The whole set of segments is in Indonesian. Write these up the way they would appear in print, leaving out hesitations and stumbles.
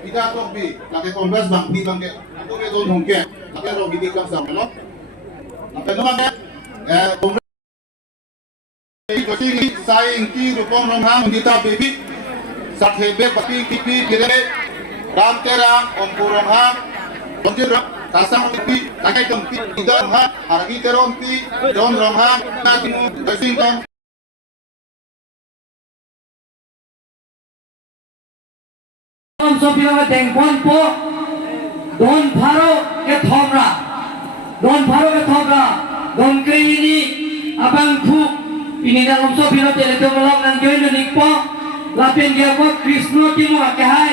Ika topi, laki kongres bang di bang ke, aku ke tuh nongke, tapi lo gidi kan sama lo, apa itu bang ke, kongres itu sih saing ki rupong ronghang kita bibi, sakhebe pati kipi kire, ram terang om ronghang, ontir kasang kipi, kakai tempi, tidak ronghang, hargi teronti, don ronghang, natimu, Washington. Sophia Dengkwan po Don Pharo ke Thomra Don Krini Abang Thu ini dalam Sophia Teleto Malang dan Join Nikpo Lapin dia po Krishna Timo Akahai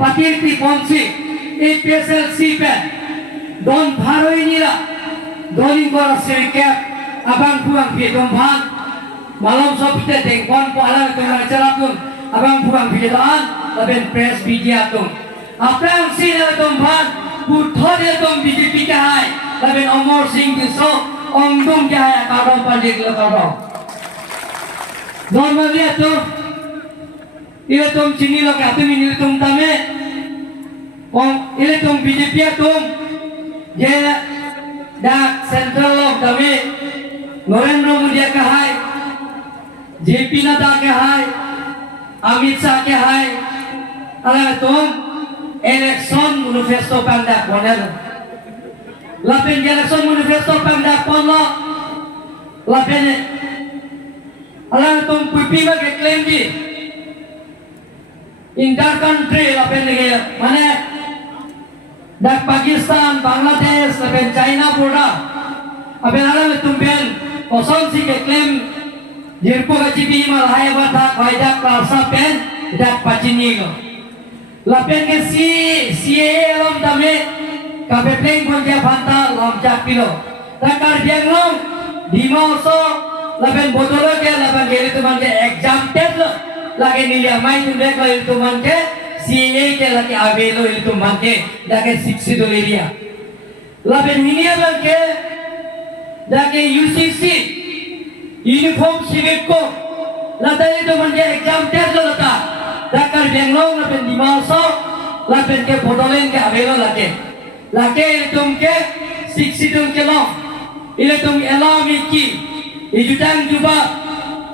Patirti Ponsi APSL Sipen Don Pharo ini lah Donin Kora Serikap Abang Thu ang Pietong Bhan Malam Sophia Dengkwan po alam itu acara pun Abang Thu ang Pietong Laben press media tum, apa yang sini tum ban, butuh dia tum BJP kahai, laben Omar Singh diso, ongdum kahai kadang panjang le kadang. Normal dia tu, ini tum cini lo kata ini tum tame, ini tum BJP tum, je dak central lo tame, Narendra Modi kahai, JP Nadal kahai, Amit Shah kahai. Alam tuh election manifesto panda koner, lapen election manifesto panda kono, lapen alam tuh pipi bagai klaim di inter country lapen lagi mana, dak Pakistan, Bangladesh, lapen China border, apen alam tuh pen kosong sih klaim jirpo kacipi malahaya batak wajak kalsa pen dak pacinigo. Lapen ke si alam dame kapepleng konja phanta lamjak pilo takar bianglong dimoso lapen botolo ke lapen gere tu manke exam test lage nilia mai tu dek lai tu manke CA ke lagi avelo itu manke dake 60 doleria lapen hinia manke dake UCC uniform civic ko lata itu manke exam test lata dakar benglong lapen dimaso lapen ke bodolen ke avelo lage itum ke 60 tum ke long ile tum ela miki ijutang juba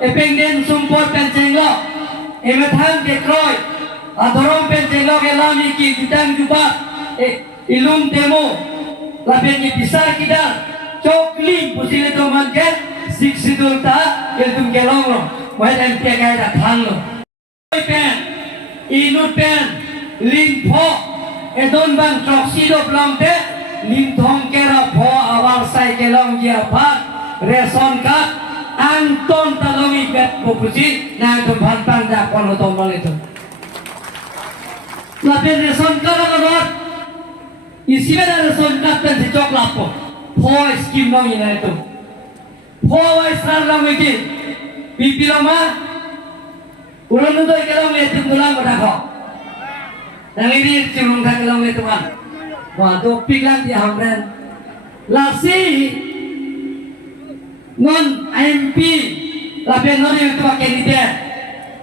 epengden sumpor pencenglo emethan ke kroy adorom pencenglo ela miki ijutang juba ilum demo lapen ke pisar kidal chokli pusile tum manke 60 tum ta itum ke long madan ke kaida khanglo Inut pen, limpo, edon bang troksido blomte, limthong kera po awal sai kelong dia pat, reson kat, anton talongi bet popusi, na itu bantang dak pono tombol itu. Lapen reson kat alat, isi beda reson kat dan sejok lapo, po skim nong ina itu, po waisran lang itu, bipiloma. Ulun itu kalau melihat tulang berapa? Yang ini cuma kalau melihat tulang. Wah, topik lagi hamdan. Lasi non MP, tapi non itu pakai ni dia.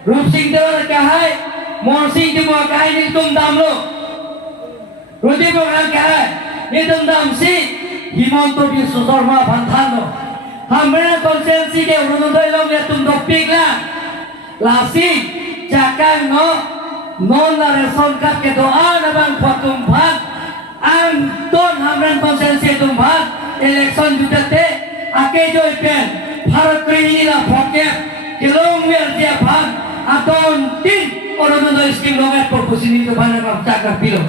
Rup Singh tu kahai, Mor Singh tu kahai ni tum damlo. Rudi orang kahai, ni tum dam si Himanto di Susorma Bantano. Hamdan konsensi ke ulun itu kalau melihat topik lah. Lasi jakang non la reson kat ke doa nabang patum phat anton hamran konsensi tumphat election judate ake joy pen bharat krini la phoke kelong mer dia phat aton tin orono do skim lomet porposini to bana ma jakar pilo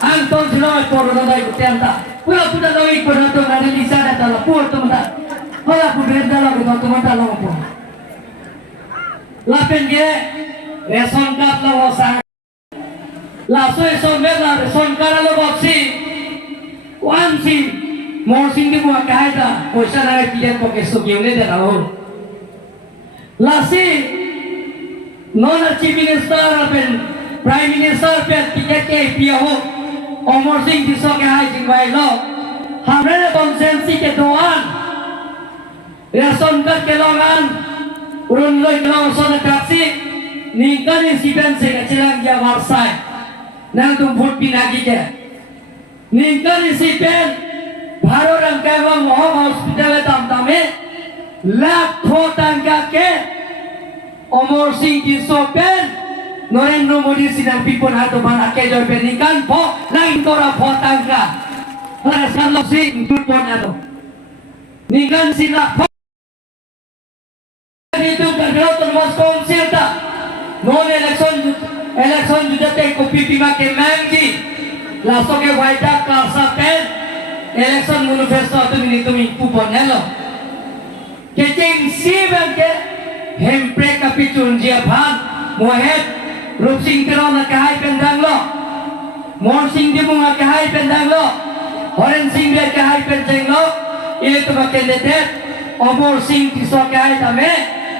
anton silo porono dai kutenta pura puta doi porono to nari lisa da la pur to mata hola pu brenda la to mata lo po lapen ge reson kat lo sang laso reson bela reson kara lo boksi wan si Mor Singh di buat kaida poisa na pilihan ko keso giune de raul lasi non chief minister apen prime minister pe tiket ke pia ho Mor Singh di so ke hai jing bai lo hamre konsensi ke doan reson kat ke longan urun loi long son taksi ningkan insiden segacilang dia warsai nang tumput pinagi ke ningkan insiden baro rangkai wang hospital tam-tame lakh tangga ke Omor Singh ki sopen Narendra Modi sidang pipon hato bana ke jor penikan po lain tora po tangga para sallo sing pipon hato nikan sila po itu kadroton mas konsil ta non election judate ko pipima ke mangi laso ke waita karsa pen election manifesto tumi pupon hello kecing sibang ke hempre kapitun dia bhan mohet Rup Singh Tiro na kahai pendang lo Mon Singh Dimu na kahai pendang lo Horen Singh Biar kahai pendang lo Ini tu candidate Omor Singh Tiso kahai tame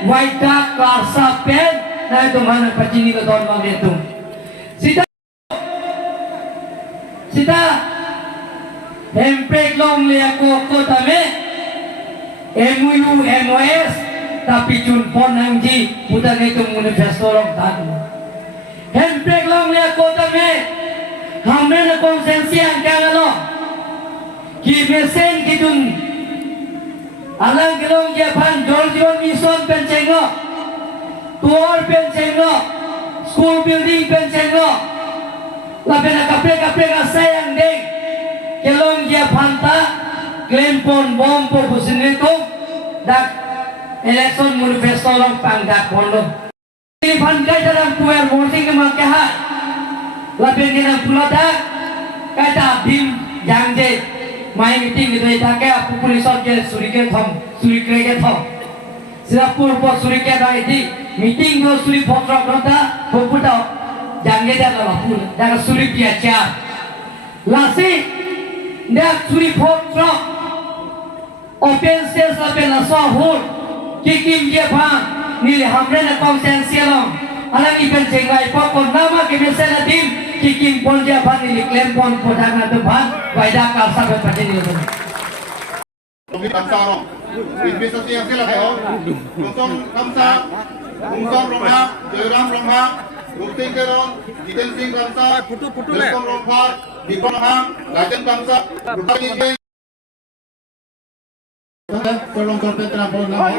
Waita Karsa pen Na itu mana pacini ko don mang itu Sita Hempek long liya ko tame MUU MOS tapi cun pon angji bukan itu manifesto long tadi Hempek long liya kota में हमने न konsensi क्या गलो कि मेसेन की तुम अलग गलों के फन जोर मिशन पेंचेंगो टूर पेंचेंगो स्कूल बिल्डिंग पेंचेंगो लापेना कपड़े का sayang deng kelong dia phanta claim pon bom po busine ko dak election manifesto long pangdak pon ini pantai dalam puer morning kemak kah, lapin kita pulau dah, kata bim jangje, main meeting itu dah kah, pupulisor ke suri ke thom, silapur po suri ke dah itu meeting tu suri potrok rota, poputa jangje dah lapur, dah suri biasa, lasi dah suri potrok, open sales lapin lasahur, kikim dia bang. Nili hamre na konsensialong alang ikan jenggai pokon nama kebiasaan tim kikim pon dia ban nili klaim pon podang na tuhan waida kalsa ke pajeni itu. Kami kamsa ro, investasi yang sila kayo, konsum kamsa, konsum romha, joyram romha, rupting keron, jiten sing kamsa, konsum romha, dikon romha, rajan kamsa, rupang ingin. Tolong korban terlampau nama.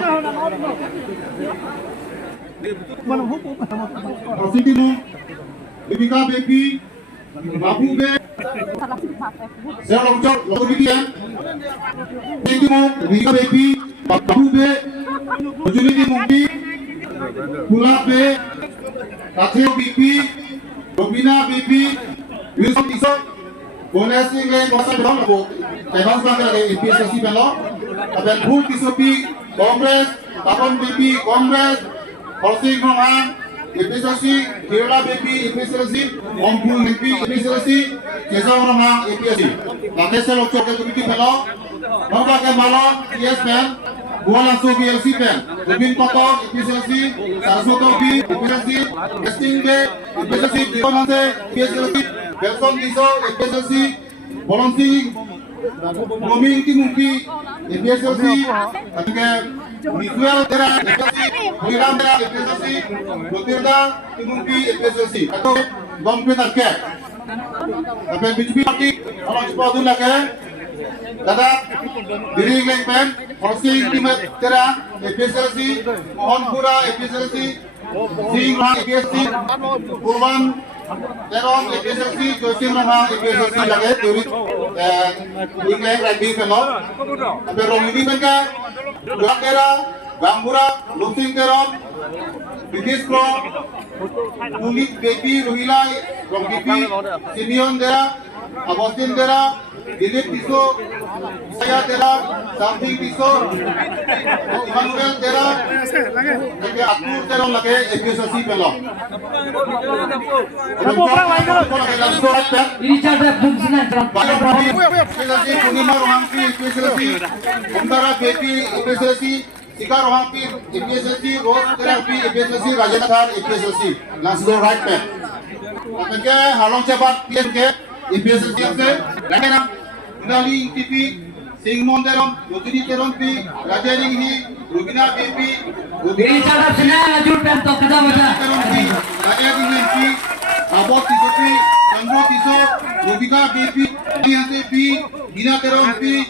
Prositi mo, Bibika Baby, Babu Be, Saya Longcor, Lokobidian. Prositi mo, Bibika Baby, Babu Be, Ojunidi Mumbi, Pula Be, Katheo Bibi, Robina Bibi, Wilson Isok, Boleh sing lain kuasa berang labo. Tebas bangga lagi IPSC belok. Aben Bhul Tisopi, Kongres, Tapon Bibi, Kongres, Horsing Rohan, IPSC, Kerala Bibi, IPSC, Ompul Bibi, IPSC, Kesang Rohan, IPSC. Lakesel Lokcor ke Bibi belok. Bangga ke Malon, IS Pen, Buan langsung BLC Pen, Rubin Kotor, IPSC, Saraswati B, IPSC, Testing Day, IPSC, Dikonase, IPSC, Belson Tiso, IPSC, Bolonsing, Noming Timumpi, IPSC, Ketika Miguel Tera, IPSC, Wiram Tera, IPSC, Botirda, Timumpi, IPSC. Atau Gongpet Arket. Tapi BJP Parti, kalau cepat tu nak kan? Dada, diri Gengpen, Horsing Timet Tera, IPSC, Mohonpura, IPSC, Sing IPSC, Purwan, Teron IPSC, Josim Raha IPSC lagi turis Inglaterra rugby fellow. Tapi Romini mereka, Gangera, Gambura, Lusing Teron, British Pro, Kulit Baby, Rohila, Romgipi, Simeon Dera, Agustin Dera, Dilip Tiso, saya Dera, Something Tiso, Emmanuel Dera, jadi Akur Teron lagi IPSC fellow. Ini cara fungsinya IPSC Punima Rohampi IPSC, Umtara Baby IPSC, Sika Rohampi IPSC, Rose Therapy IPSC, Rajendra Thar IPSC, langsung right back. Apakah halong cepat PSK IPSC yang se, lagi nak Nali TV Singmonderon, Rutini Teronpi, Rajaringhi, Rubina BP, Ini cara sini ajur pentok kita baca. Teronpi, Rajaringhi, Abot Tisopi, Chandro Tiso, Rubika BP, Dianse P, Dina Teronpi,